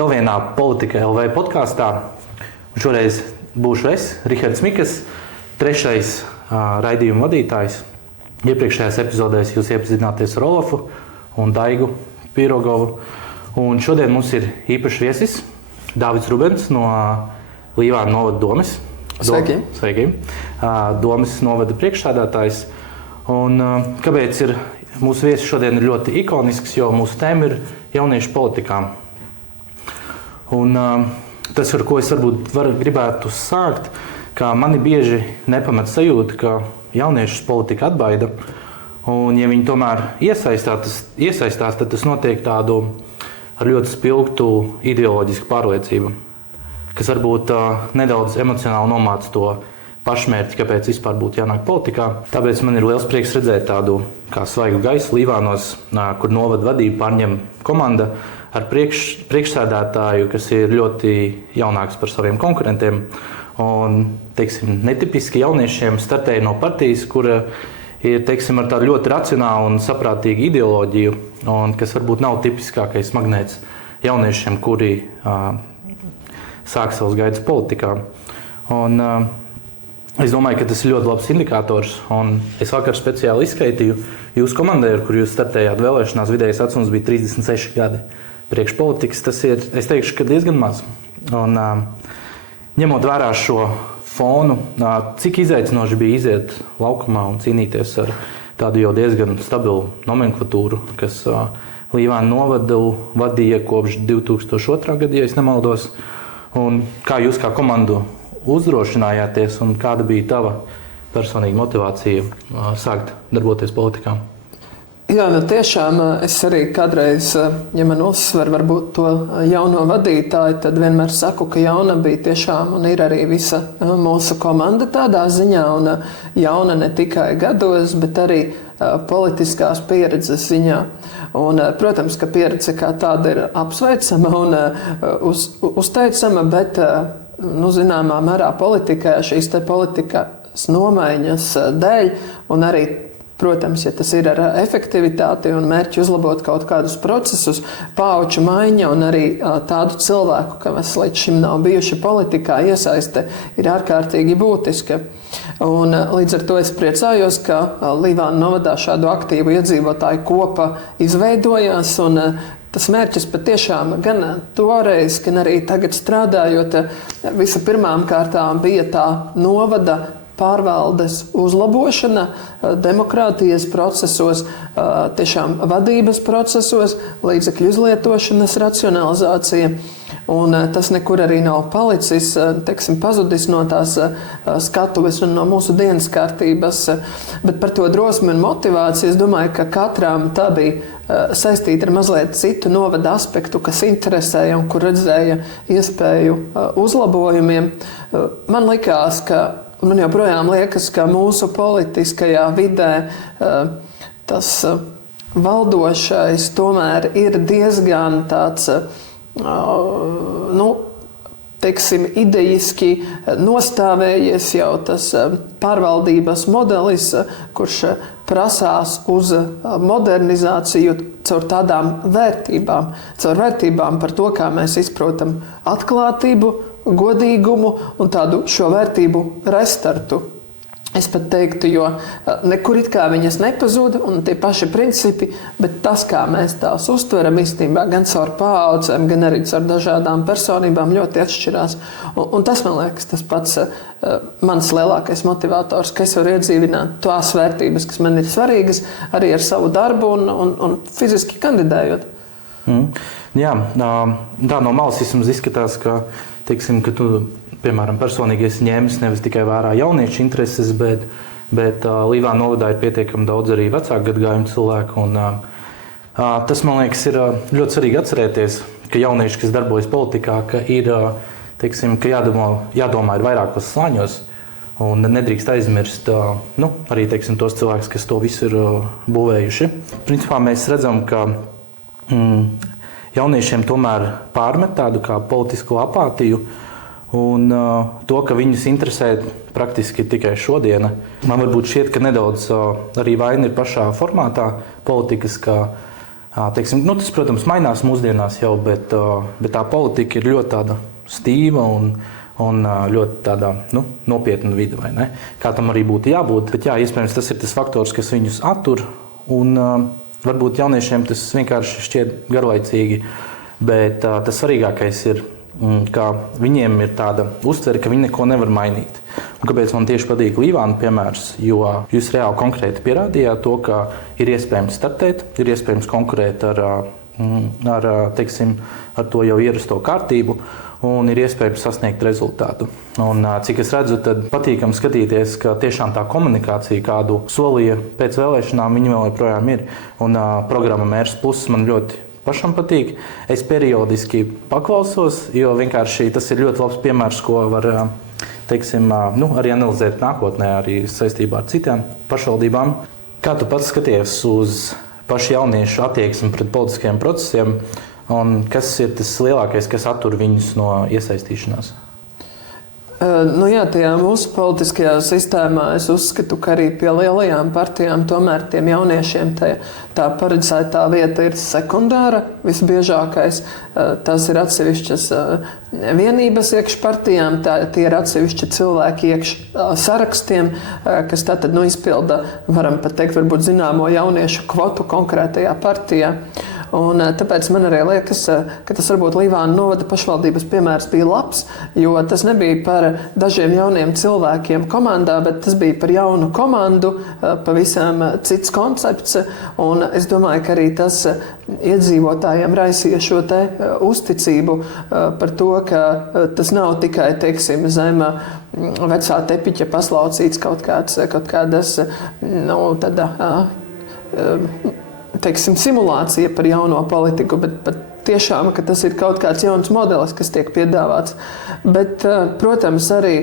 vēl vienā Politika LV podkāstā. Šoreiz būšu es, Rihards Mikas, trešais raidījuma vadītājs. Iepriekšējās epizodēs jūs iepazināties ar Olafu un Daigu Pirogovu. Un šodien mums ir īpašs viesis Dāvids Rubens no Līvāna novada Domes. Sveiki! Sveiki! Domes novada priekšsēdētājs. Un kāpēc ir mūsu viesis šodien ir ļoti ikonisks, jo mūsu tēma ir jauniešu politikā. Un tas, ar ko es varbūt gribētu sākt, ka mani bieži nepamet sajūta, ka jauniešus politika atbaida. Un ja viņi tomēr iesaistās, tad tas notiek tādu ar ļoti spilgtu ideoloģisku pārliecību, kas varbūt nedaudz emocionāli nomāca to pašmērķi, kāpēc vispār būtu jānāk politikā. Tāpēc man ir liels prieks redzēt tādu kā svaigu gaisu Līvānos, kur novada vadību pārņem komanda ar priekšsēdētāju, kas ir ļoti jaunāks par saviem konkurentiem. Un, teiksim, netipiski jauniešiem startēja no partijas, kura ir, teiksim, ar tādu ļoti racionālu un saprātīgu ideoloģiju, un kas varbūt nav tipiskākais magnēts jauniešiem, kuri sāk savus gaitas politikā. Un, es domāju, ka tas ir ļoti labs indikators, un es vakar speciāli izskaitīju jūsu komandai, ar kur jūs startējāt vēlēšanās, vidējais vecums bija 36 gadi. Priekš politikas tas ir, es teikšu, ka diezgan maz. Un, ņemot vērā šo fonu, cik izaicinoši bija iziet laukumā un cīnīties ar tādu jau diezgan stabilu nomenklatūru, kas Līvāna novadu vadīja kopš 2002. gada, ja es nemaldos. Un kā jūs kā komandu uzdrošinājāties un kāda bija tava personīga motivācija sākt darboties politikā? Jā, tiešām es arī kādreiz, ja man uzsver varbūt to jauno vadītāju, tad vienmēr saku, ka jauna bija tiešām un ir arī visa mūsu komanda tādā ziņā, un jauna ne tikai gados, bet arī politiskās pieredzes ziņā. Un, protams, ka pieredze kā tāda ir apsveicama un uzteicama, bet zināmā mērā politikā šīs te politikas nomaiņas dēļ un arī, protams, ja tas ir ar efektivitāti un mērķi uzlabot kaut kādus procesus, paauču maiņa un arī tādu cilvēku, kas līdz šim nav bijuši politikā, iesaiste ir ārkārtīgi būtiska. Un līdz ar to es priecājos, ka Līvāna novadā šādu aktīvu iedzīvotāju kopa izveidojās, un tas mērķis patiešām gan toreiz, gan arī tagad strādājot, visa pirmām kārtām bija tā novada pārvaldes uzlabošana, demokrātijas procesos, tiešām vadības procesos, līdzekļu izlietošanas racionalizācija. Un tas nekur arī nav palicis, teiksim, pazudis no tās skatuves un no mūsu dienas kārtības. Bet par to drosmi un motivāciju es domāju, ka katram tā bija saistīta ar mazliet citu novada aspektu, kas interesēja un kur redzēja iespēju uzlabojumiem. Man likās, man joprojām liekas, ka mūsu politiskajā vidē tas valdošais tomēr ir diezgan tāds, teiksim, idejiski nostāvējies jau tas pārvaldības modelis, kurš prasās uz modernizāciju caur tādām vērtībām, par to, kā mēs izprotam atklātību, godīgumu un tādu šo vērtību restartu. Es pat teiktu, jo nekur it kā viņas nepazuda un tie paši principi, bet tas, kā mēs tās uztveram īstenībā gan caur paaudzēm, gan arī caur dažādām personībām ļoti atšķirās. Un tas, man liekas, tas pats mans lielākais motivators, ka es varu iedzīvināt tās vērtības, kas man ir svarīgas, arī ar savu darbu un fiziski kandidējot. Jā, tā no malas vismaz izskatās, ka, teiksim, ka tu, piemēram, personīgi esi ņēmis nevis tikai vērā jauniešu intereses, bet Līvāna novadā ir pietiekami daudz arī vecāku gadagājumu cilvēku. Un, tas, man liekas, ir ļoti svarīgi atcerēties, ka jaunieši, kas darbojas politikā, ka ir, teiksim, ka jādomā ir vairākos slāņos un nedrīkst aizmirst arī, teiksim, tos cilvēkus, kas to visu ir būvējuši. Principā mēs redzam, ka jauniešiem tomēr pārmet tādu kā politisko apātiju, un to, ka viņus interesē praktiski tikai šodiena. Man varbūt šķiet, ka nedaudz arī vaina ir pašā formātā politikas, ka Teiksim, tas, protams, mainās mūsdienās jau, bet tā politika ir ļoti tāda stīva un ļoti tāda nopietna vide, vai ne? Kā tam arī būtu jābūt. Bet iespējams, tas ir tas faktors, kas viņus attur. Un varbūt jauniešiem tas vienkārši šķiet garlaicīgi, bet tas svarīgākais ir, ka viņiem ir tāda uztvere, ka viņi neko nevar mainīt. Un kāpēc man tieši patīk Līvāna piemērs? Jo jūs reāli konkrēti pierādījāt to, ka ir iespējams startēt, ir iespējams konkurēt teiksim, ar to jau ierasto kārtību un ir iespējams sasniegt rezultātu. Un, cik es redzu, tad patīkam skatīties, ka tiešām tā komunikācija, kādu solīja pēc vēlēšanām, viņa vēl joprojām ir. Un programma Mērs Plus man ļoti pašam patīk. Es periodiski paklausos, jo vienkārši tas ir ļoti labs piemērs, ko var teiksim, arī analizēt nākotnē, arī saistībā ar citām pašvaldībām. Kā tu pats skaties uz pašu jauniešu attieksmi pret politiskajiem procesiem un kas ir tas lielākais, kas attur viņus no iesaistīšanās? Tajā mūsu politiskajā sistēmā es uzskatu, ka arī pie lielajām partijām tomēr tiem jauniešiem tā paredzētā vieta ir sekundāra visbiežākais. Tas ir atsevišķas vienības iekš partijām, tie ir atsevišķi cilvēki iekš sarakstiem, kas tātad izpilda, varam pat teikt, varbūt zināmo jauniešu kvotu konkrētajā partijā. Un tāpēc man arī liekas, ka tas varbūt Līvāna novada pašvaldības piemērs bija labs, jo tas nebija par dažiem jauniem cilvēkiem komandā, bet tas bija par jaunu komandu, pavisam cits koncepts. Un es domāju, ka arī tas iedzīvotājiem raisīja šo te uzticību par to, ka tas nav tikai, teiksim, zem vecā tepiķa paslaucīts kaut kādas, teiksim, simulācija par jauno politiku, bet tiešām, ka tas ir kaut kāds jauns modelis, kas tiek piedāvāts. Bet, protams, arī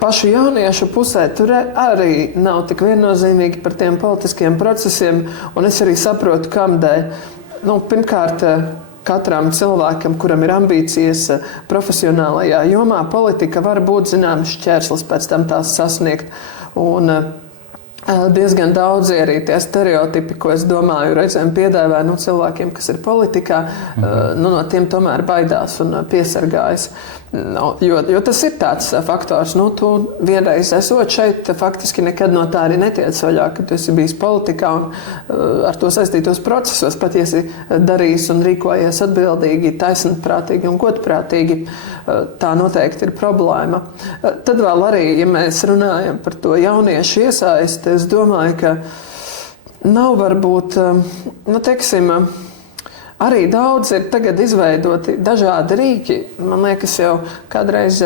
pašu jauniešu pusē tur arī nav tik viennozīmīgi par tiem politiskiem procesiem, un es arī saprotu, kamdēļ. Pirmkārt, katram cilvēkam, kuram ir ambīcijas profesionālajā jomā, politika var būt zināms šķērslis pēc tam tās sasniegt. Un diezgan daudzi arī tie stereotipi, ko es domāju, reizēm piedāvā cilvēkiem, kas ir politikā, no tiem tomēr baidās un piesargājas. Jo tas ir tāds faktors, tu vienreiz esot šeit, faktiski nekad no tā arī netiec vaļā, ka tu esi bijis politikā un ar to saistītos procesos, pat ja esi darījis un rīkojies atbildīgi, taisnprātīgi un godprātīgi, tā noteikti ir problēma. Tad vēl arī, ja mēs runājam par to jauniešu iesaisti, es domāju, ka nav varbūt, teiksim, arī daudz ir tagad izveidoti dažādi rīki. Man liekas, jau kādreiz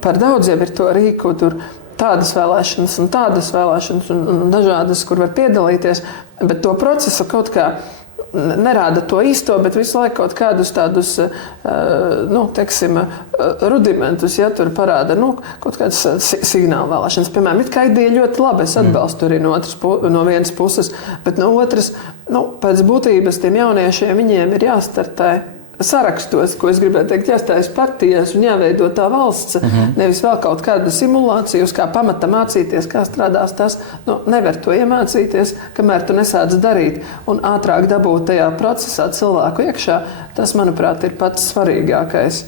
par daudz jau ir to rīku, tur tādas vēlēšanas un dažādas, kur var piedalīties, bet to procesu kaut kā nerāda to īsto, bet visu laiku kaut kādus tādus, teiksim, rudimentus, ja tur parāda, kaut kādas signāla vēlēšanas. Piemēram, it kā ideja ļoti labi, es atbalstu arī no vienas puses, bet no otras, pēc būtības tiem jauniešiem viņiem ir jāstartē sarakstos, ko es gribētu teikt, jāstājas partijās un jāveido tā valsts, nevis vēl kaut kāda simulācija, uz kā pamata mācīties, kā strādās tas. Nevar to iemācīties, kamēr tu nesāc darīt un ātrāk dabūt tajā procesā cilvēku iekšā. Tas, manuprāt, ir pats svarīgākais.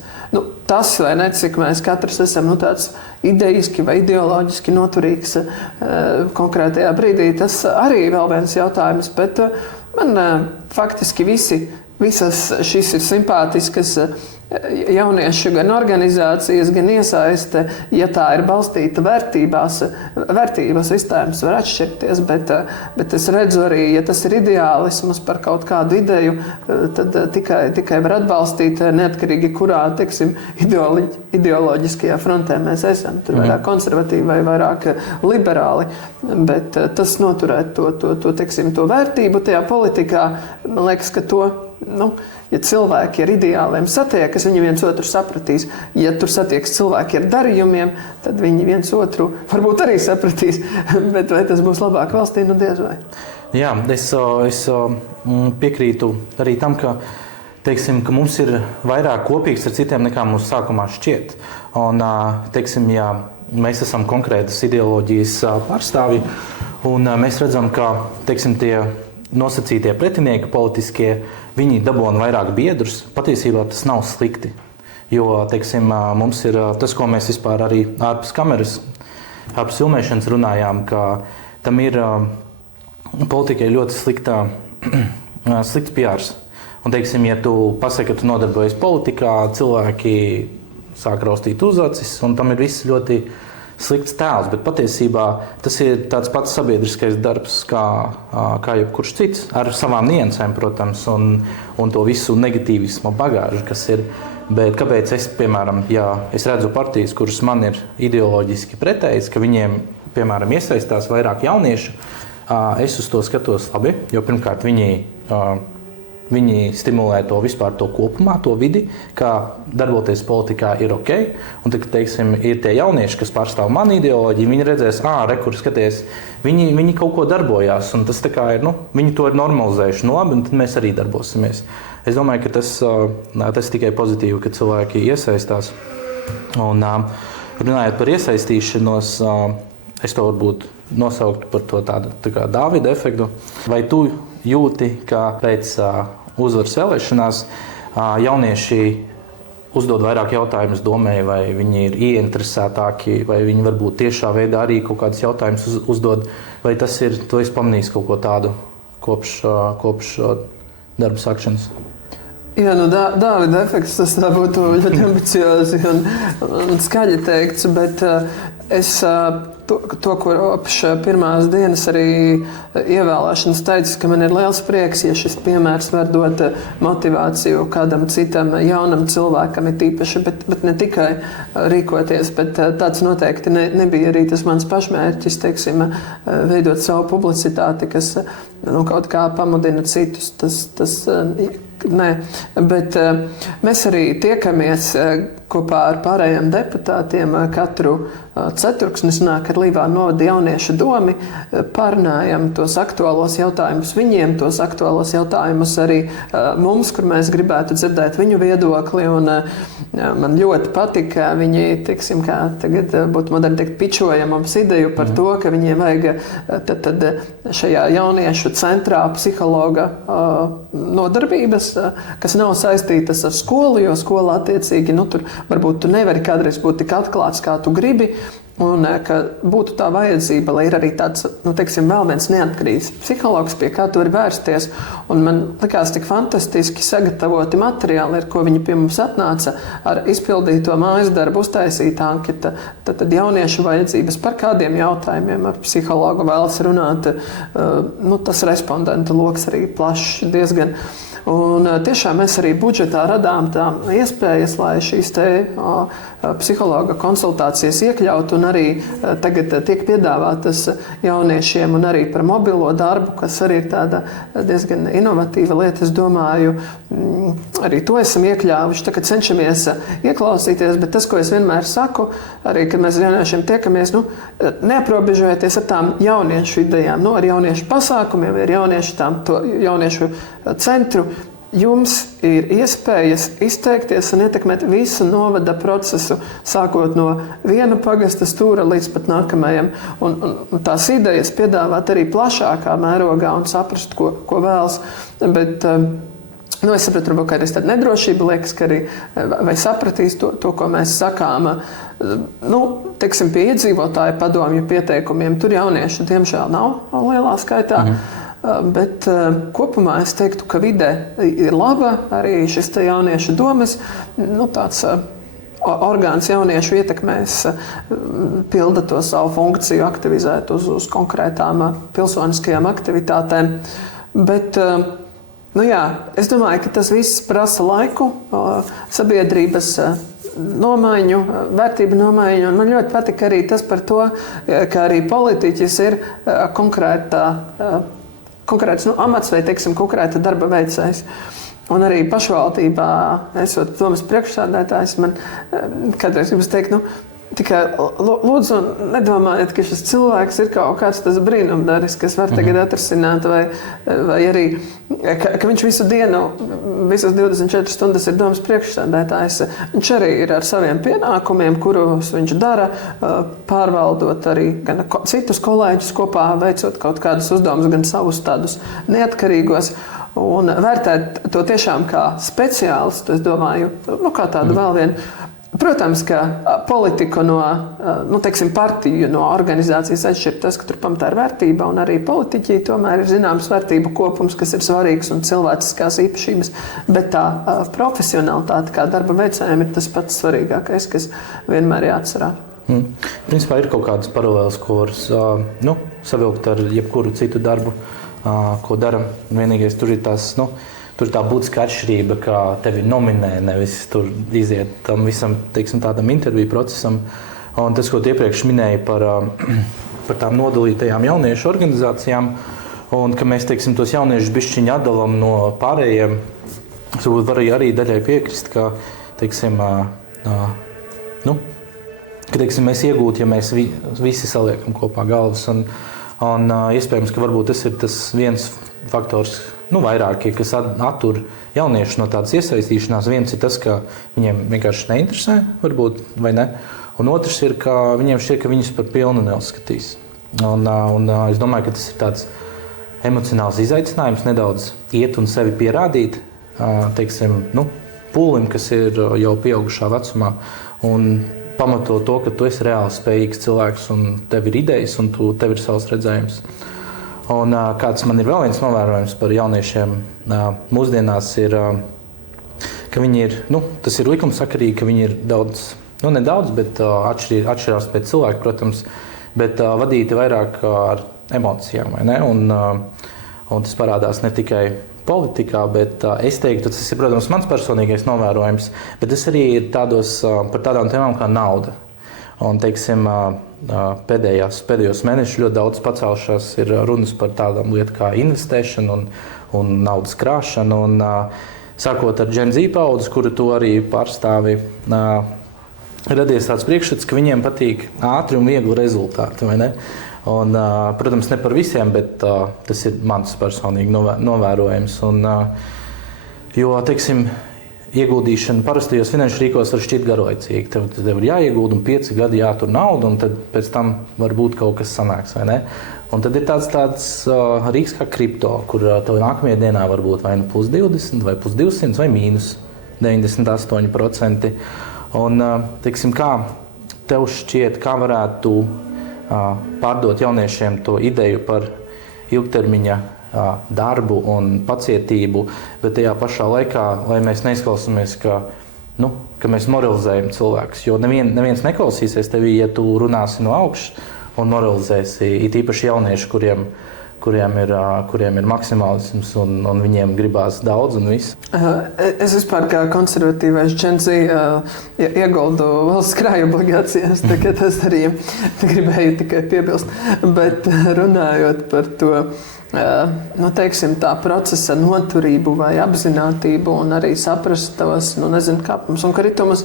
Tas, vai ne, cik mēs katrs esam tāds idejiski vai ideoloģiski noturīgs konkrētajā brīdī, tas arī vēl viens jautājums, bet man faktiski visas šīs ir simpātiskas jauniešu gan organizācijas, gan iesaiste, ja tā ir balstīta vērtībās. Vērtību sistēmas var atšķirties, bet es redzu arī, ja tas ir ideālisms par kaut kādu ideju, tad tikai var atbalstīt neatkarīgi, kurā, teiksim, ideoloģiskajā frontē mēs esam. Tur vairāk konservatīvi vai vairāk liberāli, bet tas noturēt to, teiksim, to vērtību tajā politikā, man liekas, ka to, ja cilvēki ar ideāliem satiekas, viņi viens otru sapratīs. Ja tur satiekas cilvēki ar darījumiem, tad viņi viens otru varbūt arī sapratīs. Bet vai tas būs labāk valstī, diez vai? Jā, es piekrītu arī tam, ka, teiksim, ka mums ir vairāk kopīgs ar citiem, nekā mums sākumā šķiet. Un, teiksim, ja mēs esam konkrētas ideoloģijas pārstāvji, un mēs redzam, ka, teiksim, tie nosacītie pretinieki politiskie, viņi dabūna vairāk biedrus. Patiesībā tas nav slikti. Jo, teiksim, mums ir tas, ko mēs vispār arī ārpus kameras, ārpus filmēšanas runājām, ka tam ir politikai ļoti slikts PRs. Un, teiksim, ja tu pasaki, ka tu nodarbojies politikā, cilvēki sāk raustīt uz acis, un tam ir viss ļoti slikts tēls. Bet patiesībā tas ir tāds pats sabiedriskais darbs, kā jebkurš cits, ar savām niansēm, protams, un to visu negatīvismu bagāžu, kas ir. Bet kāpēc es, piemēram, ja es redzu partijas, kuras man ir ideoloģiski pretējas, ka viņiem, piemēram, iesaistās vairāk jauniešu, es uz to skatos labi, jo pirmkārt viņi stimulē to vispār to kopumā, to vidi, kā darboties politikā ir ok. Un tad, teiksim, ir tie jaunieši, kas pārstāv manu ideoloģiju, viņi redzēs, kur skaties, viņi kaut ko darbojās, un tas tā kā ir, viņi to ir normalizējuši, labi, un tad mēs arī darbosimies. Es domāju, ka tas tikai pozitīvi, ka cilvēki iesaistās. Un runājot par iesaistīšanos, es to varbūt nosauktu par to tādu tā kā Dāvida efektu. Vai tu jūti, ka pēc uzvaras vēlēšanās jaunieši uzdod vairāk jautājumus domai, vai viņi ir ieinteresētāki, vai viņi varbūt tiešā veidā arī kaut kādus jautājumus uzdod, vai tas ir, tu esi pamanījis kaut ko tādu kopš darba sākšanas? Jā, Dāvida efekts, tas tā būtu ļoti ambiciozi un skaļi teikts, bet es to, ko kopš pirmās dienas arī ievēlēšanas teicu, ka man ir liels prieks, ja šis piemērs var dot motivāciju kādam citam jaunam cilvēkam, ir tīpaši, bet ne tikai rīkoties, bet tāds noteikti nebija arī tas mans pašmērķis, teiksim, veidot savu publicitāti, kas kaut kā pamudina citus. Nē, bet mēs arī tiekamies kopā ar pārējiem deputātiem katru ceturksni, sanāk ar Līvānu novada jauniešu domi, pārunājam tos aktuālos jautājumus viņiem, tos aktuālos jautājumus arī mums, kur mēs gribētu dzirdēt viņu viedokli, un man ļoti patika, viņi, teiksim, kā tagad būtu moderni teikt, pičojam mums ideju par to, ka viņiem vajag tad šajā jauniešu centrā psihologa nodarbības, kas nav saistītas ar skolu, jo skola attiecīgi, tur varbūt tu nevari kādreiz būt tik atklāts, kā tu gribi, un ka būtu tā vajadzība, lai ir arī tāds, teiksim, vēl viens neatkarīgs psihologs, pie kā tu vari vērsties. Un man likās tik fantastiski sagatavoti materiāli, ar ko viņi pie mums atnāca, ar izpildīto mājas darbu, uztaisīta anketa, tad jauniešu vajadzības par kādiem jautājumiem ar psihologu vēlas runāt. Tas respondentu loks arī plašs diezgan. Un tiešām mēs arī budžetā radām tām iespējas, lai šīs psihologa konsultācijas iekļaut, un arī tagad tiek piedāvātas jauniešiem, un arī par mobilo darbu, kas arī ir tāda diezgan inovatīva lieta, es domāju, arī to esam iekļāvuši, tagad cenšamies ieklausīties, bet tas, ko es vienmēr saku, arī, kad mēs jauniešiem tiekamies, neaprobežojoties ar tām jauniešu idejām, ar jauniešu pasākumiem, ar jauniešu centru, jums ir iespējas izteikties un ietekmēt visu novada procesu, sākot no viena pagasta stūra līdz pat nākamajam. Un tās idejas piedāvāt arī plašākā mērogā un saprast, ko vēlas. Bet es sapratu, varbūt, ka arī tāda nedrošība liekas, ka arī vai sapratīs to, ko mēs sakām. Teiksim, pie iedzīvotāju padomju pieteikumiem, tur jaunieši diemžēl nav lielā skaitā. Bet kopumā es teiktu, ka vide ir laba, arī šis te jauniešu domas, tāds orgāns jauniešu ietekmēs, pilda to savu funkciju, aktivizēt uz konkrētām pilsoniskajām aktivitātēm. Bet, es domāju, ka tas viss prasa laiku, sabiedrības nomaiņu, vērtību nomaiņu, un man ļoti patika arī tas par to, ka arī politiķis ir konkrēts amats vai, teiksim, konkrēta darba veicējs. Un arī pašvaldībā, esot domas priekšsēdētājs, man kādreiz gribas teikt, Tikai lūdzu, nedomājiet, ka šis cilvēks ir kaut kāds tas brīnumdaris, kas var tagad atrisināt, vai arī, ka viņš visu dienu, visas 24 stundas ir domas priekšsēdētājs. Viņš arī ir ar saviem pienākumiem, kurus viņš dara, pārvaldot arī gan citus kolēģus kopā, veicot kaut kādus uzdevumus, gan savus tādus neatkarīgos. Un vērtēt to tiešām kā speciālistu, es domāju, kā tādu vēl vienu. Protams, ka politiku no partiju, no organizācijas atšķir tas, ka tur pamatā ir vērtība, un arī politiķi tomēr ir zināms vērtību kopums, kas ir svarīgs un cilvēciskās īpašības, bet tā profesionalitāte kā darba veicējiem ir tas pats svarīgākais, kas vienmēr jāatcerā. Principā ir kaut kādas paralēlas, ko var savilkt ar jebkuru citu darbu, ko dara. Vienīgais tur ir tās, tur tā būtiska atšķirība, ka tevi nominē, nevis tur iziet tam visam, tādam interviju procesam. Un tas, ko tu iepriekš minēji par tām nodalītajām jauniešu organizācijām, un ka mēs, tos jauniešus bišķiņi atdalam no pārējiem, es varu arī daļai piekrist, ka, mēs iegūtu, ja mēs visi saliekam kopā galvas. Un iespējams, ka varbūt tas ir tas viens faktors, vairākie, kas attur jauniešus no tādas iesaistīšanās. Viens ir tas, ka viņiem vienkārši neinteresē, varbūt, vai ne. Un otrs ir, ka viņiem šķiet, ka viņus par pilnu neuzskatīs. Un es domāju, ka tas ir tāds emocionāls izaicinājums nedaudz iet un sevi pierādīt, pūlim, kas ir jau pieaugušā vecumā, un pamato to, ka tu esi reāli spējīgs cilvēks un tev ir idejas un tev ir savs redzējums. Un kāds man ir vēl viens novērojums par jauniešiem mūsdienās ir, ka viņi ir, tas ir likumsakarīgi, ka viņi ir daudz, nedaudz, bet atšķirās pēc cilvēka, protams, bet vadīti vairāk ar emocijām, vai ne? Un tas parādās ne tikai politikā, bet es teiktu, tas ir, protams, mans personīgais novērojums, bet tas arī ir par tādām tēmām kā nauda. Un, pēdējos mēnešus ļoti daudz pacēlušās ir runas par tādām lietām kā investēšana un naudas krāšana. Un, sākot ar Gen Z paudzi, kuru to arī pārstāvi, radies tāds priekšstats, ka viņiem patīk ātri un viegli rezultāti, vai ne? Un, protams, ne par visiem, bet tas ir mans personīgi novērojums. Un, jo, ieguldīšana parastajos finanšu rīkos var šķiet garlaicīgi. Tev ir jāiegulda un 5 gadi jātur naudu, un tad pēc tam varbūt kaut kas sanāks, vai ne? Un tad ir tāds rīks kā kripto, kur tev nākamajā dienā var būt vai plus 20, vai plus 200, vai mīnus 98%. Un, kā tev šķiet, kā varētu pārdot jauniešiem to ideju par ilgtermiņa darbu un pacietību, bet tajā pašā laikā, lai mēs neizklausāmies, ka mēs moralizējam cilvēkus, jo neviens neklausīsies tevi, ja tu runāsi no augšas un moralizēsi, it īpaši jaunieši, kuriem ir maksimālisms un viņiem gribās daudz un viss. Es vispār kā konservatīvais Gen Z ieguldu valsts krāju obligācijās, tā tas arī gribēju tikai piebilst, bet runājot par to, tā procesa noturību vai apzinātību un arī saprast tos, kāpumus un kritumus.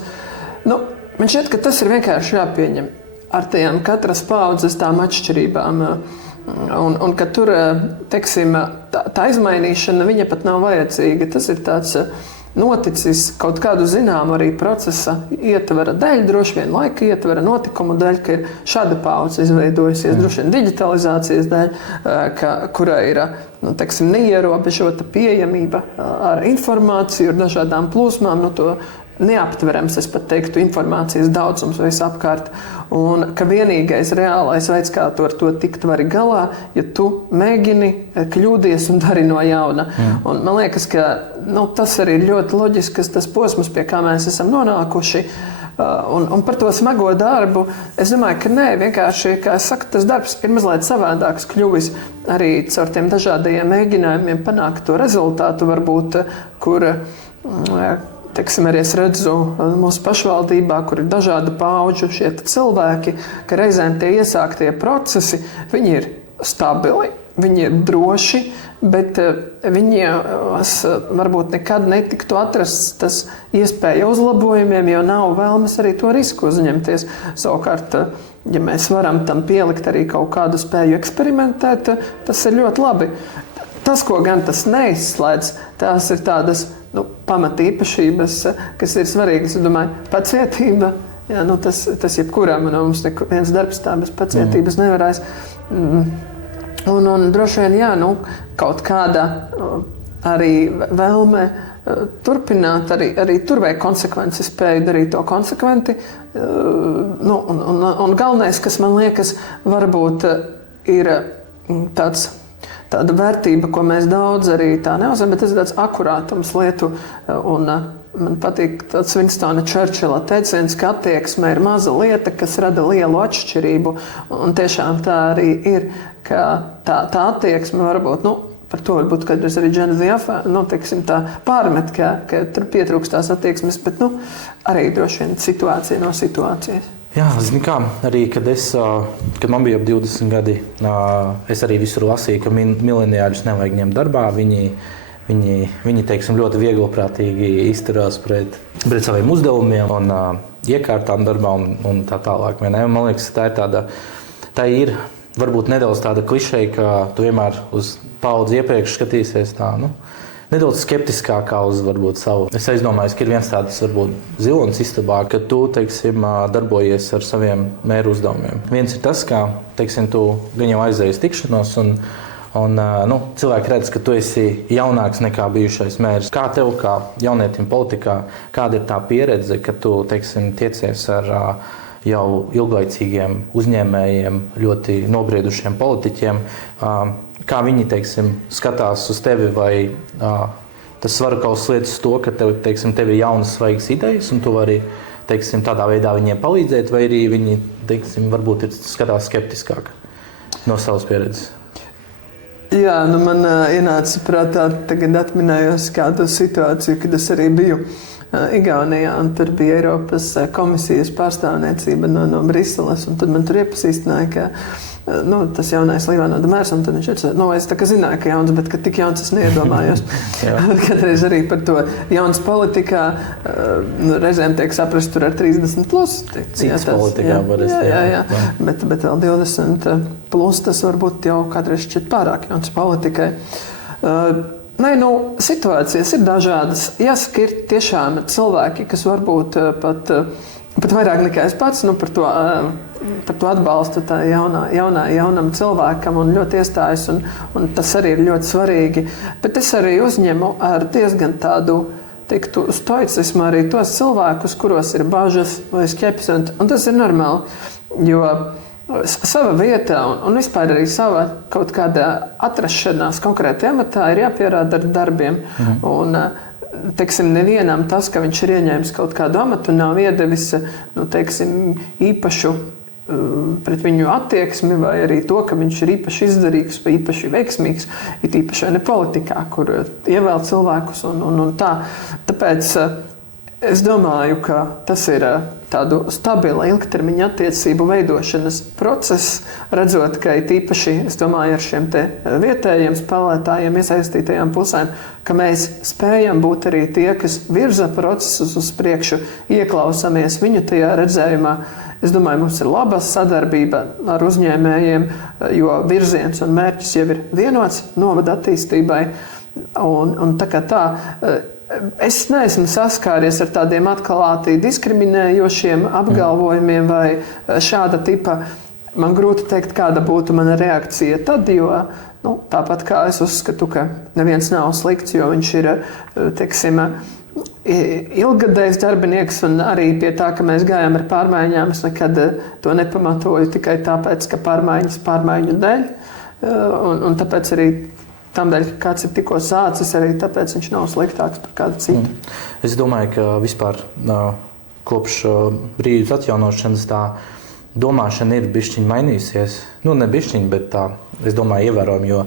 Man šķiet, ka tas ir vienkārši jāpieņem ar tajām katras paudzes tām atšķirībām. Un ka tur, tā izmainīšana, viņa pat nav vajadzīga. Tas ir tāds noticis kaut kādu zināmu arī procesa ietvara dēļ, droši vien laika ietvara notikumu dēļ, ka ir šāda paudze izveidojusies, droši vien digitalizācijas dēļ, kurai ir neierobežota pieejamība ar informāciju, ar dažādām plūsmām, to neaptverams, es pat teiktu, informācijas daudzums visapkārt. Un ka vienīgais reālais veids, kā tu ar to tikt vari galā, ja tu mēģini kļūdies un dari no jauna. Un man liekas, ka tas arī ir ļoti loģisks tas posms, pie kā mēs esam nonākuši. Un par to smago darbu, es domāju, ka nē, vienkārši, kā es saku, tas darbs ir mazliet savādāks kļuvis arī caur tiem dažādajiem mēģinājumiem panākt to rezultātu, varbūt, kur arī es redzu mūsu pašvaldībā, kur ir dažādu paudžu šie cilvēki, ka reizēm tie iesāktie procesi, viņi ir stabili, viņi ir droši, bet viņos varbūt nekad netiktu atrasts tas iespēja uzlabojumiem, jo nav vēlmes arī to risku uzņemties. Savukārt, ja mēs varam tam pielikt arī kaut kādu spēju eksperimentēt, tas ir ļoti labi. Tas, ko gan tas neizslēdz, tās ir tādas pamatīpašības, kas ir svarīgas. Es domāju, pacietība, jā, tas jebkuram, mums viens darbs tā bez pacietības nevarēs. Un droši vien, jā, kaut kāda arī vēlme turpināt, arī tur vajag konsekvenci, spēju darīt to konsekventi. Un galvenais, kas man liekas, varbūt ir tāda vērtība, ko mēs daudz arī tā neuzsveram, bet tas ir tāds akurātums lietu. Un man patīk tāds Winstona Churchilla teiciens, ka attieksme ir maza lieta, kas rada lielu atšķirību. Un tiešām tā arī ir, ka tā attieksme varbūt, par to varbūt kādreiz arī Džana tā pārmet, ka tur pietrūkst tās attieksmes, bet arī droši vien situācija no situācijas. Jā, zini kā, arī kad man bija ap 20 gadi, es arī visur lasīju, ka mileniāļus nevajag ņemt darbā, viņi teiksim, ļoti vieglprātīgi izturās pret saviem uzdevumiem un iekārtām darbā un tā tālāk. Man liekas, tā ir varbūt nedaudz tāda klišeja, ka tu vienmēr uz paudzi iepriekš skatīsies tā, nedaudz skeptiskākā uz varbūt savu. Es aizdomājos, ka ir viens tāds varbūt zilonis istabā, ka tu, teiksim, darbojies ar saviem mēru uzdevumiem. Viens ir tas, ka, teiksim, tu gan jau aizēji uz tikšanos un cilvēki redz, ka tu esi jaunāks nekā bijušais mērs. Kā tev, kā jaunietim politikā, kāda ir tā pieredze, ka tu, teiksim, tiecies ar jau ilglaicīgiem uzņēmējiem, ļoti nobriedušiem politiķiem, kā viņi, teiksim, skatās uz tevi, vai tas svarakaus lietas to, ka tev ir jaunas svaigas idejas, un tu vari, teiksim, tādā veidā viņiem palīdzēt, vai arī viņi, teiksim, varbūt skatās skeptiskāk no savas pieredzes? Jā, man ienāca prātā, tagad atminējos kādu situāciju, kad es arī biju Igaunijā, un tur bija Eiropas komisijas pārstāvniecība no Briseles, un tad man tur iepazīstināja, ka tas jaunais Līvānoda mērs, un tad viņš ir, es tā kā zināju, ka jauns, bet ka tik jauns es neiedomājos. Kādreiz arī par to jauns politikā, reizēm tiek saprast tur ar 30 plus. Cits politikā parasti. Jā. Bet vēl 20 plus tas varbūt jau kādreiz šķiet pārāk jauns politikai. Situācijas ir dažādas. Jāsaka, ir tiešām cilvēki, kas varbūt pat vairāk nekā es pats par to atbalstu tā jaunam cilvēkam un ļoti iestājas, un tas arī ir ļoti svarīgi. Bet es arī uzņemu ar diezgan tādu stoicismu arī tos cilvēkus, kuros ir bažas vai skepsis, un tas ir normāli, jo sava vieta un vispār arī sava kaut kāda atrašanās konkrēti amatā ir jāpierāda ar darbiem. Un, teiksim, nevienam tas, ka viņš ir ieņēmis kaut kādu amatu, nav iedevis, īpašu pret viņu attieksmi, vai arī to, ka viņš ir īpaši izdarīgs vai īpaši veiksmīgs, ir īpaši vai ne politikā, kur ievēl cilvēkus un tā. Tāpēc es domāju, ka tas ir tādu stabila ilgtermiņa attiecību veidošanas process, redzot, ka īpaši, es domāju, ar šiem te vietējiem spēlētājiem, iesaistītajām pusēm, ka mēs spējam būt arī tie, kas virza procesus uz priekšu, ieklausāmies viņu tajā redzējumā. Es domāju, mums ir laba sadarbība ar uzņēmējiem, jo virziens un mērķis jau ir vienots novada attīstībai. Un tā kā tā, es neesmu saskāries ar tādiem atklāti diskriminējošiem apgalvojumiem vai šāda tipa. Man grūti teikt, kāda būtu mana reakcija tad, jo tāpat kā es uzskatu, ka neviens nav slikts, jo viņš ir, teiksim, ilgadējs darbinieks, un arī pie tā, ka mēs gājām ar pārmaiņām, es nekad to nepamatoju tikai tāpēc, ka pārmaiņu dēļ, un tāpēc arī tamdēļ, ka kāds ir tikko sācis, arī tāpēc viņš nav sliktāks par kādu citu. Es domāju, ka vispār kopš brīvības atjaunošanas tā domāšana ir bišķiņ mainījusies. Ne bišķiņ, bet tā, es domāju, ievērojami, jo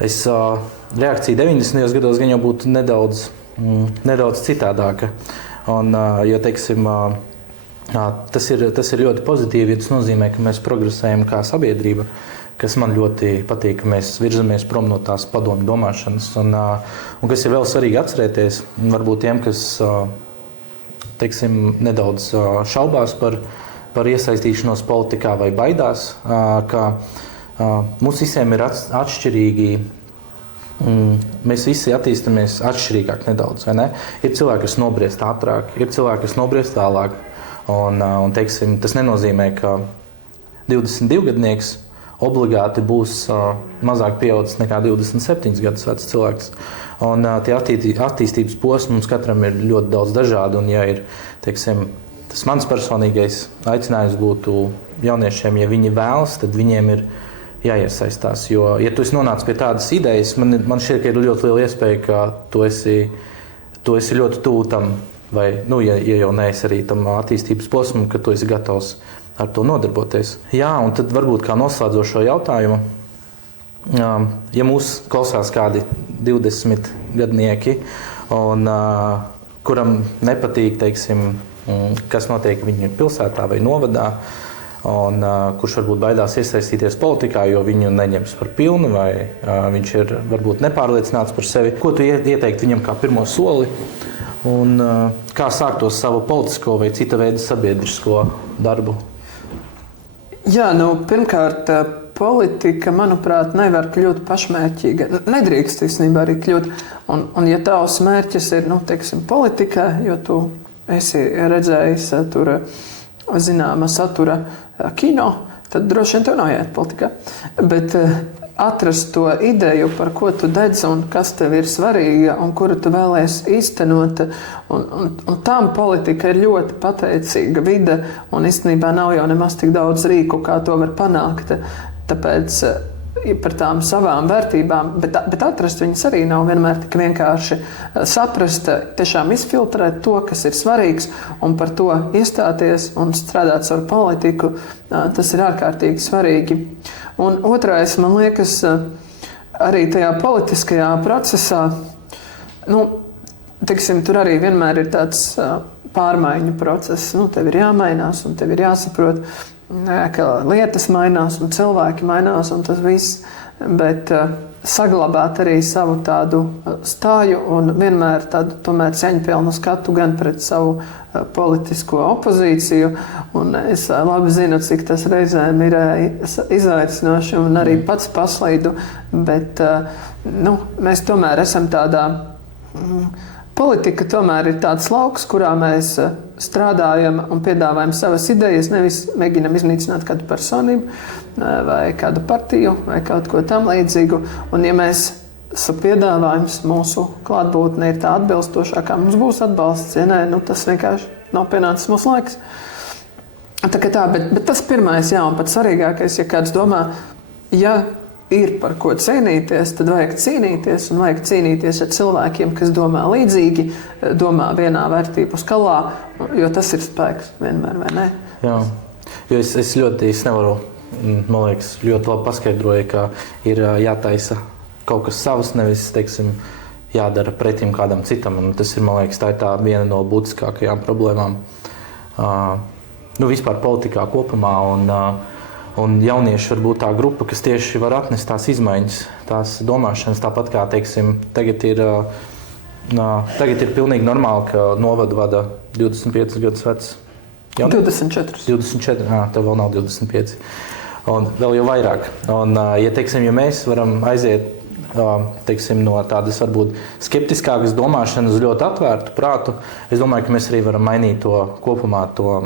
reakcija 90. gados gan jau būtu nedaudz citādāka. Jo, teiksim, tas ir ļoti pozitīvi, jo tas nozīmē, ka mēs progresējam kā sabiedrība. kas man ļoti patīk, ka mēs virzamies prom no tās padomju domāšanas. Un kas ir vēl svarīgi atcerēties, varbūt tiem, kas teiksim, nedaudz šaubās par iesaistīšanos politikā vai baidās, ka mums visiem ir atšķirīgi. Mēs visi attīstamies atšķirīgāk nedaudz, vai ne? Ir cilvēki, kas nobriest ātrāk, ir cilvēki, kas nobriest vēlāk. Un teiksim, tas nenozīmē, ka 22-gadnieks obligāti būs mazāk pieaudzis nekā 27 gadus vecs cilvēks. Un tie attīstības posmi mums katram ir ļoti daudz dažādi. Un ja ir, teiksim, tas mans personīgais aicinājums būtu jauniešiem, ja viņi vēlas, tad viņiem ir jāiesaistās. Jo, ja tu esi nonācis pie tādas idejas, man šķiet, ka ir ļoti liela iespēja, ka tu esi ļoti tuvu tam, vai, ja jau neesi arī tam attīstības posmam, ka tu esi gatavs ar to nodarboties. Jā, un tad varbūt kā noslēdzošo jautājumu, ja mūs klausās kādi 20 gadnieki, un kuram nepatīk, teiksim, kas notiek viņu pilsētā vai novadā, un kurš varbūt baidās iesaistīties politikā, jo viņu neņems par pilnu, vai viņš ir varbūt nepārliecināts par sevi. Ko tu ieteikt viņam kā pirmo soli, un kā sāktos savu politisko vai cita veida sabiedrisko darbu? Jā, pirmkārt, politika, manuprāt, nevar kļūt pašmērķīga. Nedrīkst īstenībā arī kļūt. Un ja tavs mērķis ir, teiksim, politikā, jo tu esi redzējis tur zināma satura kino, tad droši vien tev nav jāiet politikā. Bet atrast to ideju, par ko tu dedz un kas tev ir svarīga un kuru tu vēlies īstenot. Un tām politika ir ļoti pateicīga vide un īstenībā nav jau nemaz tik daudz rīku, kā to var panākt. Tāpēc par tām savām vērtībām, bet atrast viņas arī nav vienmēr tik vienkārši. Saprast, tiešām izfiltrēt to, kas ir svarīgs, un par to iestāties un strādāt ar politiku, tas ir ārkārtīgi svarīgi. Un otrais, man liekas, arī tajā politiskajā procesā, teiksim, tur arī vienmēr ir tāds pārmaiņu process. Tev ir jāmainās un tev ir jāsaprot, ka lietas mainās un cilvēki mainās un tas viss, bet saglabāt arī savu tādu stāju un vienmēr tādu tomēr cieņpilnu skatu gan pret savu politisko opozīciju. Un es labi zinu, cik tas reizēm ir izaicinoši un arī pats paslīdu, bet mēs tomēr esam tādā... Politika tomēr ir tāds lauks, kurā mēs strādājam un piedāvājam savas idejas, nevis mēģinam iznīcināt kādu personību vai kādu partiju vai kaut ko tam līdzīgu. Un ja mēs piedāvājums mūsu klātbūtne ir tā atbilstošākā, mums būs atbalsts, ja nē, tas vienkārši nav pienācis mūsu laiks. Bet tas pirmais, un pats svarīgākais, ja kāds domā, ja ir par ko cīnīties, tad vajag cīnīties un vajag cīnīties ar cilvēkiem, kas domā līdzīgi, domā vienā vērtību skalā, jo tas ir spēks vienmēr, vai ne? Jā, jo es nevaru, man liekas, ļoti labi paskaidroju, ka ir jātaisa kaut kas savs, nevis, teiksim, jādara pretim kādam citam, un tas ir, man liekas, tā ir tā viena no būtiskākajām problēmām, vispār politikā kopumā, un jaunieši var būt tā grupa, kas tieši var atnest tās izmaiņas, tās domāšanas, tāpat kā, teiksim, tagad ir pilnīgi normāli, ka novadu vada 25 gadus vecs. 24. 24, tev vēl nav 25. Un vēl jau vairāk. Un, ja mēs varam aiziet, teiksim, no tādas varbūt skeptiskākas domāšanas uz ļoti atvērtu prātu, es domāju, ka mēs arī varam mainīt to kopumā, to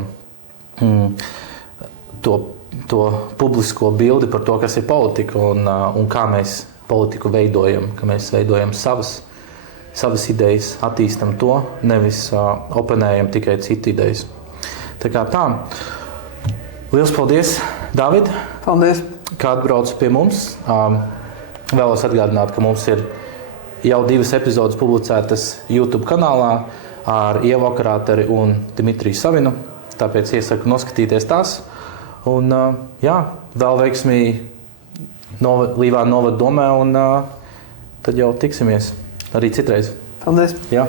publisko bildi par to, kas ir politika un kā mēs politiku veidojam, ka mēs veidojam savas idejas, attīstam to, nevis oponējam tikai citu idejas. Tā kā tā. Liels paldies, Dāvid! Paldies! Kā atbrauc pie mums. Vēlos atgādināt, ka mums ir jau 2 epizodes publicētas YouTube kanālā ar Ievu Akrāteri un Dimitriju Savinu, tāpēc iesaku noskatīties tās. Un, vēl veiksmīgi Līvānu novada domē, un tad jau tiksimies arī citreiz. Paldies! Jā.